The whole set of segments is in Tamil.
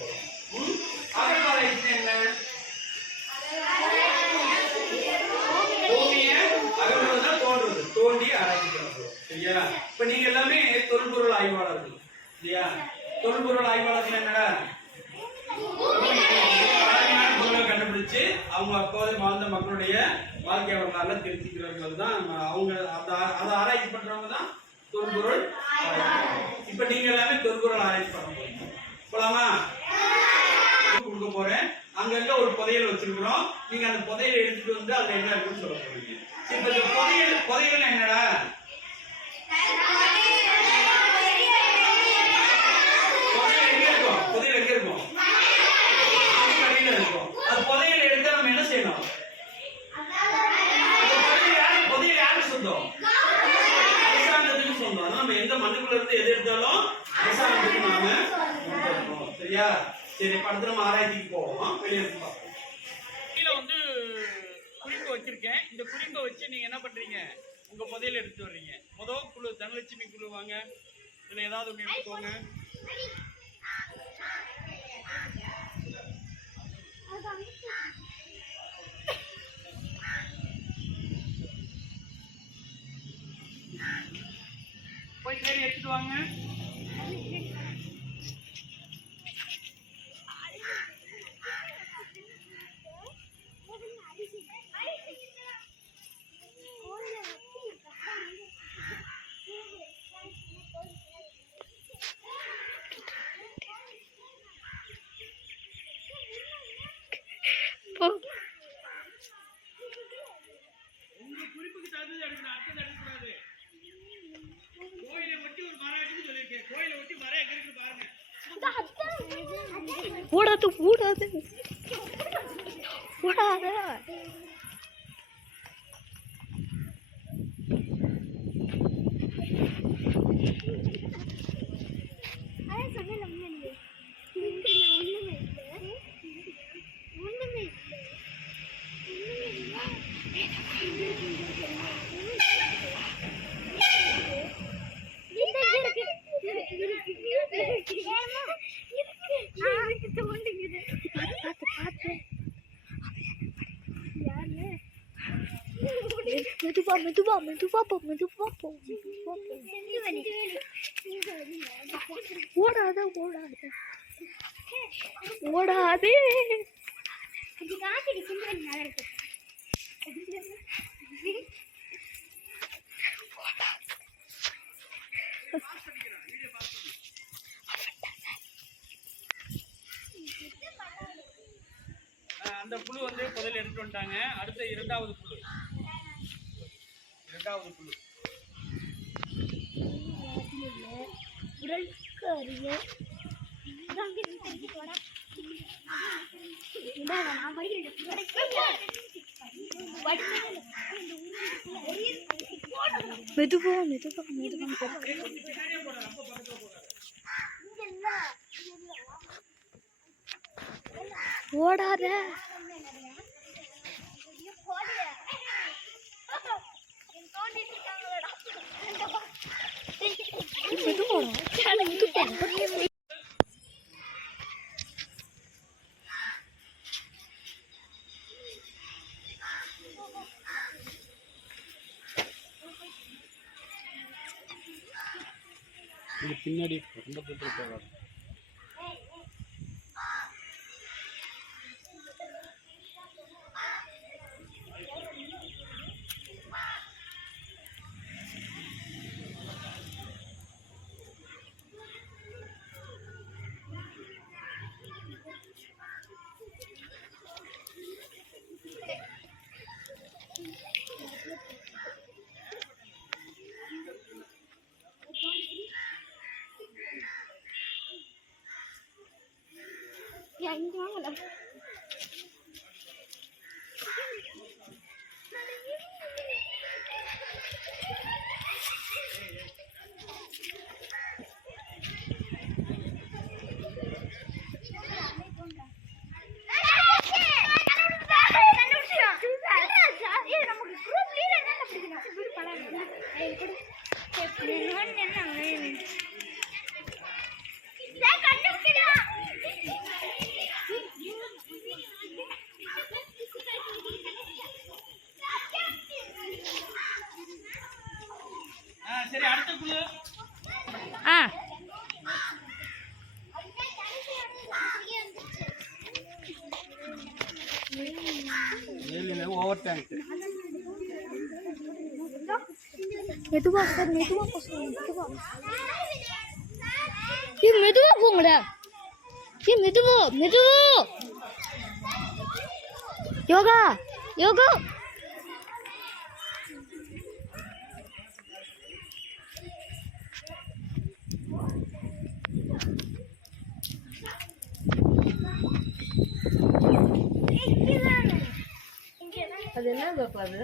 போறோம். அகழ்வாராய்ச்சி என்ன? பூமியை அகழ்வதுதான் தோன்றுவது, தோண்டி ஆராய்ச்சி பண்ண போறோம். சரியா? இப்ப நீங்க எல்லாமே தொல்பொருள் ஆய்வாளர்கள் இல்லையா? தொல்பொருள் ஆய்வாளர்கள் என்னடா? கண்டுபிடிச்சு அவங்க அப்போது வாழ்ந்த மக்களுடைய வாழ்க்கை வரலாறுல தெரிஞ்சுக்கிறவர்கள் தான் அவங்க. அதை ஆராய்ச்சி பண்றவங்க தான் தொல்பொருள். இப்ப நீங்க எல்லாமே தொல்பொருள் ஆராய்ச்சி பண்ண போறீங்க. போலாமா? கொடுக்க போறேன். அங்கங்க ஒரு புதையல் வச்சிருக்கிறோம். நீங்க அந்த புதையலை எடுத்துட்டு வந்து அதுல என்ன இருக்குன்னு சொல்ல போறீங்க. இப்ப இந்த புதையல் என்னடா? புதையல் எங்க இருக்கும்? புதையல் எங்க இருக்கும்? அடிக்கடியில இருக்கும். அது புதையல் எடுத்து நம்ம என்ன செய்யணும்? புதையல் யாருக்கு சொந்தம்? அரசாங்கத்துக்கு சொந்தம். நம்ம எந்த மண்ணுக்குள்ள இருந்து எது எடுத்தாலும் அரசாங்கத்துக்கு நாம கொடுக்கணும். சரியா? சரி, படத்துல நம்ம ஆராய்ச்சிக்கு போவோம். வெளியே பார்ப்போம். கீழே வந்து குறிப்பு வச்சிருக்கேன். இந்த குறிப்பை வச்சு நீங்க என்ன பண்றீங்க? உங்க புதையல எடுத்து வர்றீங்க. முதல் குழு தனலட்சுமி குழு வாங்க. இதுல ஏதாவது ஒண்ணு எடுத்துக்கோங்க. போய் தேடி எடுத்துட்டு வாங்க. உங்க குறிப்புக்கு தகுந்தது எடுக்கணும், அடுத்தது எடுக்கக்கூடாது. கோயிலை ஒட்டி ஒரு மரம் எடுத்து சொல்லியிருக்கேன். கோயிலை ஒட்டி மரம் எங்க இருக்கு பாருங்க. ஓடாது ஓடாது ஓடாத. மெதுவா போ. ஓடாத ஓடாதே. அந்த புழு வந்து புதையல் எடுத்து வந்துட்டாங்க. அடுத்த இரண்டாவது புழு. மெதுவா ஓடாத. பின்னாடி ரொம்ப போகாது. என்ன ஓவர் டேங்க். மெதுவா சார், மெதுவா போங்க, மெதுவா. மெதுவா போங்கடா. மெதுவா மெதுவா. யோகா யோகா. அது என்ன பாப்பா அது?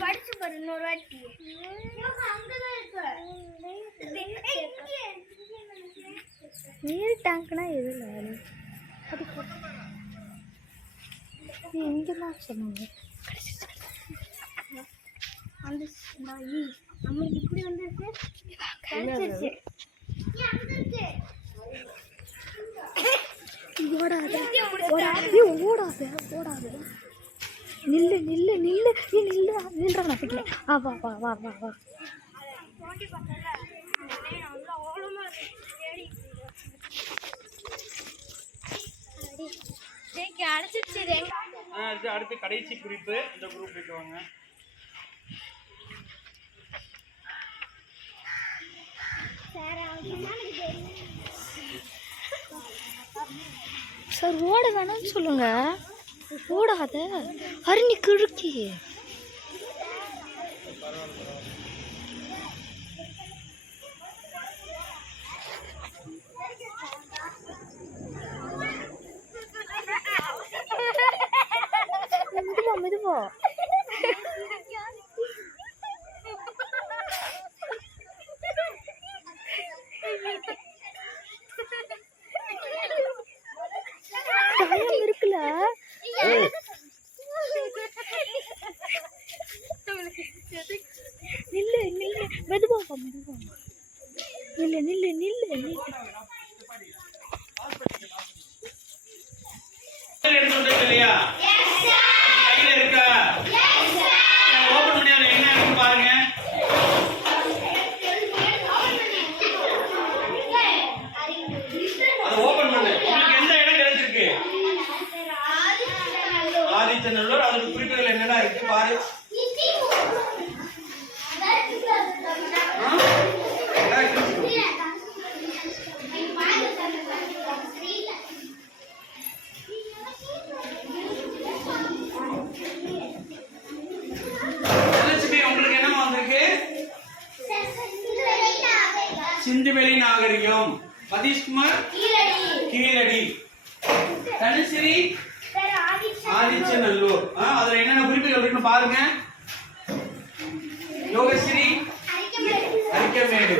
படிச்சு பாரு இன்னொரு வாட்டி. நீர் டேங்க்னா எதுல இங்கதான் சொன்னாங்க. அந்த நம்மளுக்கு இப்படி வந்துருக்கு. ஓடாத ஓடாத ஓடாத. நில்லு நில்லு நில்லு நில்லு நில்ற நம்பிக்கல. வா வா வா வா வா வா. அடுத்து கடைசி குறிப்பு. இந்த குரூப் போயிட்டு சார் ஓட வேணாம்னு சொல்லுங்க. ஓடாத அருணி கிழக்கி. மெதுவா மெதுவா. இருக்குல்ல நில்லு நில்லு மெதுவா மெதுவா. நில்லு நில்லு நில்லு நில்லு. இல்லையா? கையில இருக்கா? ஓபன் பண்ணி அதுல என்ன இருக்கு பாருங்க. அதை ஓபன் பண்ணு. உங்களுக்கு எந்த இடம் கிடைச்சிருக்கு? ஆதிச்சநல்லூர். அதோட குறிப்புகள் என்னென்ன இருக்கு பாரு. உங்களுக்கு என்னமா வந்திருக்கு? சிந்துவெளி நாகரிகம். சதீஷ்குமார் கீழடி. தனுஸ்ரீ ஆதிச்சநல்லூர். அதுல என்னென்ன குறிப்புகள் இருக்குன்னு பாருங்க. யோகஸ்ரீ அரிக்கமேடு.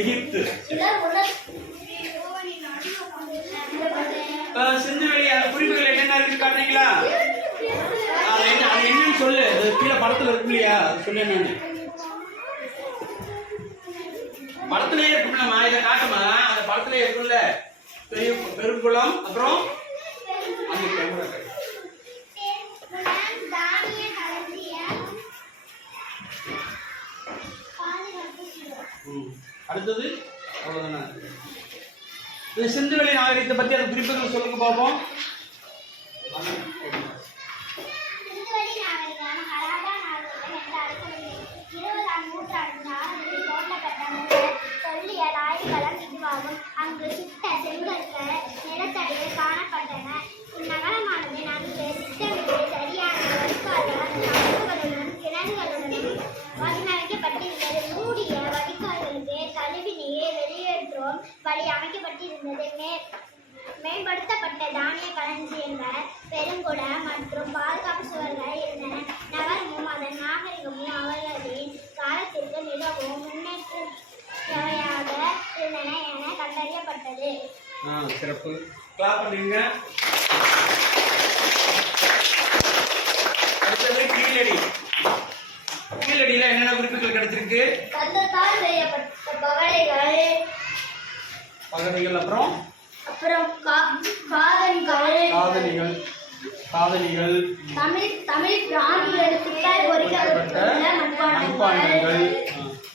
எகிப்து. சிந்துவெளி குறிப்புகள் என்னென்ன இருக்கு காட்டுறீங்களா? அது என்னன்னு சொல்லு. கீழே படத்துல இருக்கு இல்லையா? சொல்லு என்னன்னு. படத்திலேயே இருக்கும்லமா. இதை காட்டுமா? அந்த படத்திலேயே இருக்கும்ல. பெருங்குளம். அப்புறம் அந்த கேமரா அடுத்தது அவ்வளவுதானே. இந்த சிந்துவெளி நாகரிகத்தை பத்தி அந்த குறிப்புகள் சொல்லுங்க பாப்போம். அங்கு சுட்ட செங்கற்கள் நிலத்தடியில் காணப்பட்டன. இந்நகரமானது நன்கு திட்டமிட்டு சரியான வடிகால்களுடன் கிணறுகளுடனும் வடிவமைக்கப்பட்டிருந்தது. மூடிய வடிகால்களுக்கு கழிவு நீர் வெளியேற்றும் வழி அமைக்கப்பட்டிருந்தது. மேம்படுத்தப்பட்ட தானிய களஞ்சியங்கள், பெருங்குடம் மற்றும் பாதுகாப்பு சுவர்கள் இருந்தன. நகரமும் அதன் நாகரிகமும் அவர்களின் காலத்திற்கு மிகவும் முன்னேற்றவையாக இருந்தன என கண்டறியப்பட்டது. சிறப்பு. கிளாப் பண்ணுங்க. அடுத்தது கீழடி. கீழடியில என்னென்ன குறிப்புகள் கிடைச்சிருக்கு? தந்தத்தால் செய்யப்பட்ட பகடைகள், அப்புறம் காதணிகள், தமிழ் பிராமி எழுத்துக்கள் பொறிக்கப்பட்ட மண்பாண்டங்கள்,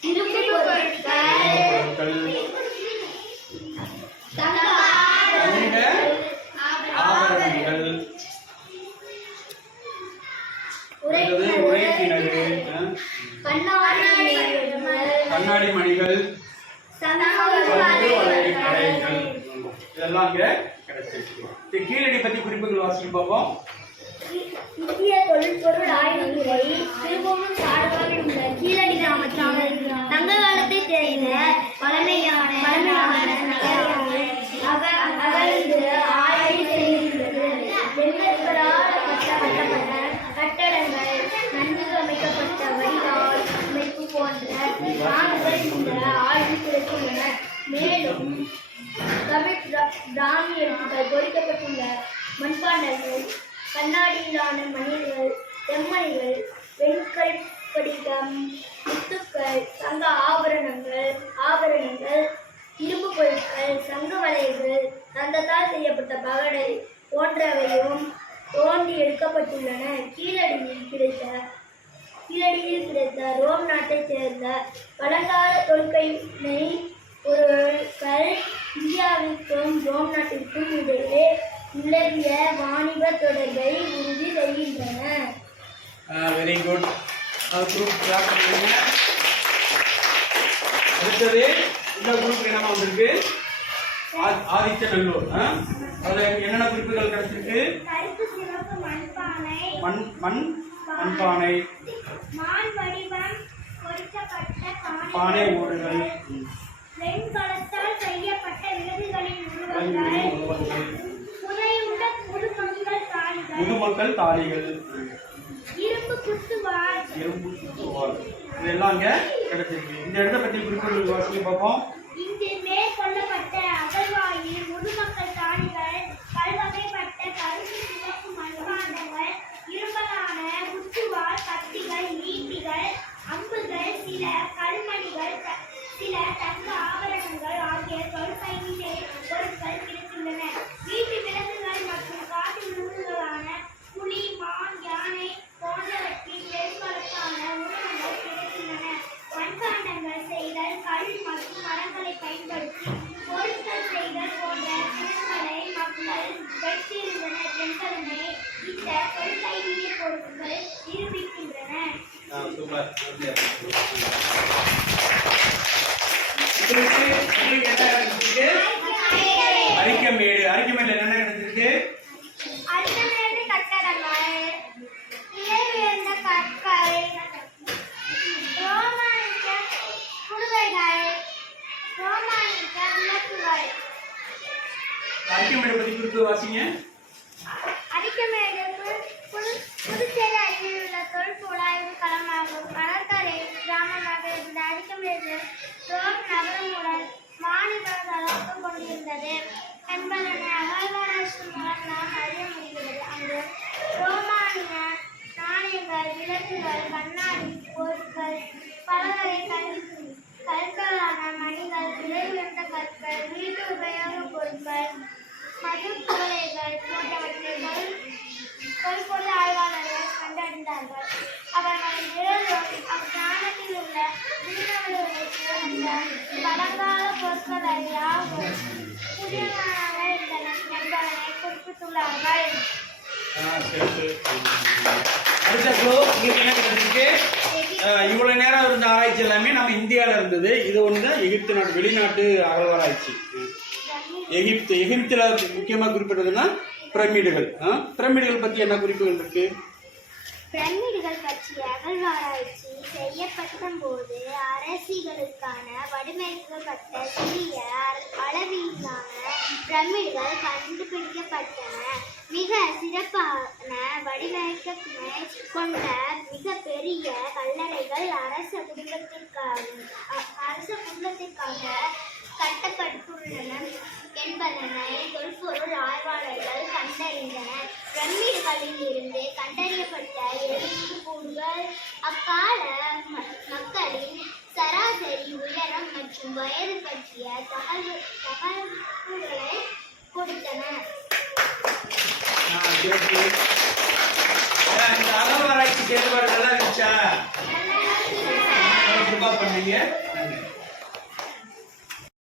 இரும்பு பொருட்கள், ஆபரணங்கள், உரைக்கிணறு, கண்ணாடி மணிகள், இதெல்லாம் இங்க கிடைச்சிருக்கு. கீழடி பத்தி குறிப்புகள் வாசிக்க பார்ப்போம். இந்திய தொல்பொருள் ஆய்வுத்துறை திரும்பவும் சார்பாக உள்ள கீழடி கிராமத்தில் சங்க காலத்தை சேர்ந்த பழமையான அகழ்ந்து ஆய்வு செய்துள்ளது. வெள்ளர்களால் கட்டப்பட்ட கட்டடங்கள், நன்கு அமைக்கப்பட்ட வடிகால் அமைப்பு போன்ற சான்றுகள் இந்த ஆய்வு கிடைத்துள்ளன. மேலும் தமிழ் பிராமி எழுத்துக்கள் பொறிக்கப்பட்டுள்ள மண்பாண்டங்கள், கண்ணாடியிலான மணிகள், செம்மணிகள், வெண்கல் படிகம், முத்துக்கள், சங்க ஆபரணங்கள், இரும்பு பொருட்கள், சங்க வளையல்கள், தந்தத்தால் செய்யப்பட்ட பகடை போன்றவையும் தோண்டி எடுக்கப்பட்டுள்ளன. கீழடியில் கிடைத்த ரோம் நாட்டைச் சேர்ந்த பழங்கால தொல்கைமை பொருட்கள் இந்தியாவிற்கும் ரோம் நாட்டிற்கும் இடையே நிலவிய வாணிப தொடர்பை உறுதி செய்கின்றன. Very good. அடுத்தது இந்த குரூப் என்னமா வந்திருக்கு? ஆதிச்சநல்லூர். அதுல என்னென்ன குறிப்புகள் கிடைச்சிருக்கு? கருப்பு சிவப்பு மண்பானை, மண்பானை, மான் வடிவம் பொறிக்கப்பட்ட பானை ஓடுகள், வெண்கலத்தால் செய்யப்பட்ட விலங்குகளின் உருவங்கள், புதையுண்ட முதுமக்கள் தாழிகள், இரும்பு குத்துவாள், இதெல்லாம் இங்க கிடைச்சிருக்கு. இந்த இடத்தை பத்தி குறிப்புகள் வாசிக்க பார்ப்போம். இங்கு மேற்கொள்ளப்பட்ட அகழ்வாயில் முதுமக்கள் தாழிகள், பல்வகைப்பட்ட கருப்பு சிவப்பு மண்பாண்டங்கள், இரும்பலான குத்துவாள், கத்திகள், ஈட்டிகள், அம்புகள், சில கல்மணிகள், சில தங்க ஆபரணங்கள் ஆகிய தொல்கைமை பொருட்கள் கிடைத்துள்ளன. வீட்டு விலங்குகள் மற்றும் காட்டு விலங்குகளான புலி, மான், யானை போன்றவற்றின் பெருமளவான உருவங்கள் கிடைத்துள்ளன. மண்பாண்டங்கள் செய்தல், கல் மற்றும் மரங்களை பயன்படுத்தி பொருட்கள் செய்தல் போன்ற திறன்களை மக்கள் பெற்றிருந்தனர் என்பதனை இந்த தொல்கைமை பொருட்கள் நிரூபிக்கின்றன. அரிக்கமேடு. அரிக்கமேடுல என்ன கிடைச்சிருக்கு? அரிக்கமேடு கட்டடங்கள், விலை உயர்ந்த கற்கள், ரோமானிக்க குடுவைகள், ரோமானிக்க விளக்குகள். அரிக்கமேடு பத்தி குறிப்பு வாசிங்க. அரிக்கமேடு புதுச்சேரி அருகில் உள்ள தொல்பொருளாய்வு களமாகும். கடற்கரை கிராமமாக இருந்த அரிக்கமேடு ரோம் நகரமுடன் வாணிப தொடர்பு கொண்டிருந்தது என்பதனை அகழ்வாராய்ச்சி மூலம் நாம் அறிய முடிகிறது. அங்கு ரோமானிய நாணயங்கள், விளக்குகள், கண்ணாடி பொருட்கள், பலவகை கற்களான மணிகள், விலை உயர்ந்த கற்கள், வீட்டு உபயோகப் பொருட்கள், மது குவளைகள் போன்றவற்றை தொல்பொருள் ஆய்வாளர்கள் கண்டறிந்தார்கள். அவர்களின் விரலும் அக்கிராமத்தில் உள்ள மீனவர்களுக்கு இருந்த பழங்கால பொருட்கள் யாவும் புதியதாக இருந்தன என்பதனை குறிப்பிட்டுள்ளார்கள். இவ்வளவு நேரம் இருந்த ஆராய்ச்சி எல்லாமே நம்ம இந்தியாவில இருந்தது. இது ஒன்று எகிப்து நாட்டு, வெளிநாட்டு அகழ்வாராய்ச்சி. எகிப்துல முக்கியமா குறிப்பிட்டதுன்னா பிரமிடுகள். பிரமிடுகள் பத்தி என்ன குறிப்புகள் இருக்கு? பிரமிடுகள் பற்றிய அகழ்வாராய்ச்சி செய்யப்பட்ட போது அரசிகளுக்கான வடிவமைக்கப்பட்ட சிறிய அளவிலான பிரமிடுகள் கண்டுபிடிக்கப்பட்டன. மிக சிறப்பான வடிவமைப்பினை கொண்ட மிக பெரிய கல்லறைகள் அரச குடும்பத்திற்காக கட்டப்பட்டுள்ளன என்பதனை தொல்பொருள் ஆய்வாளர்கள் கண்டறிந்தனர். பிரமிடுகளில் இருந்து கண்டறியப்பட்ட எலும்புக்கூடுகள் அக்கால மக்களின் சராசரி உயரம் மற்றும் வயது பற்றிய தகவல்களை கொடுத்தன. இந்த அகழ்வாராய்ச்சி செயல்பாடு நல்லா இருந்துச்சா? பண்ணீங்க.